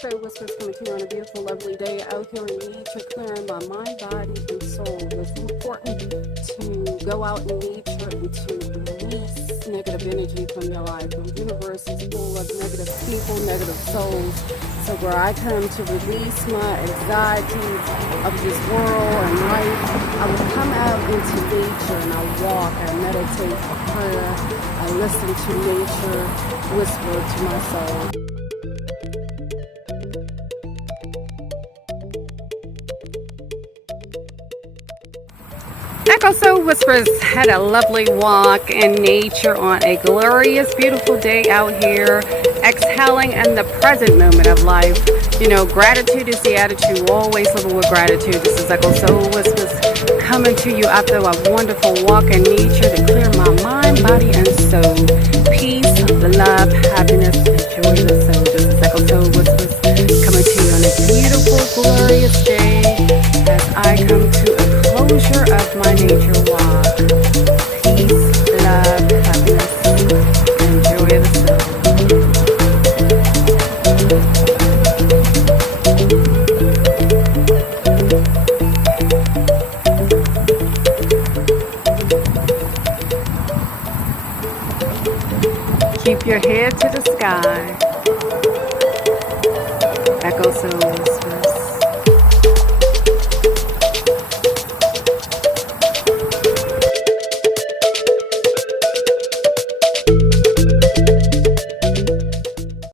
Fairy Whispers coming to you on a beautiful, lovely day out here in nature, clearing my mind, body, and soul. It's important to go out in nature and to release negative energy from your life. The universe is full of negative people, negative souls. So where I come to release my anxieties of this world and life, I will come out into nature and I walk, I meditate, I prayer, I listen to nature whisper to my soul. Echo Soul Whispers had a lovely walk in nature on a glorious, beautiful day out here, exhaling in the present moment of life. You know, gratitude is the attitude. Always living with gratitude. This is Echo Soul Whispers coming to you after a wonderful walk in nature to clear my mind, body, and soul. Peace, love, happiness, and joy of the soul. This is Echo Soul Whispers coming to you on a beautiful, glorious day as I come to a closure of my nature walk. Peace, love, happiness, and joy of the soul. Keep your head to the sky. Echo Soul.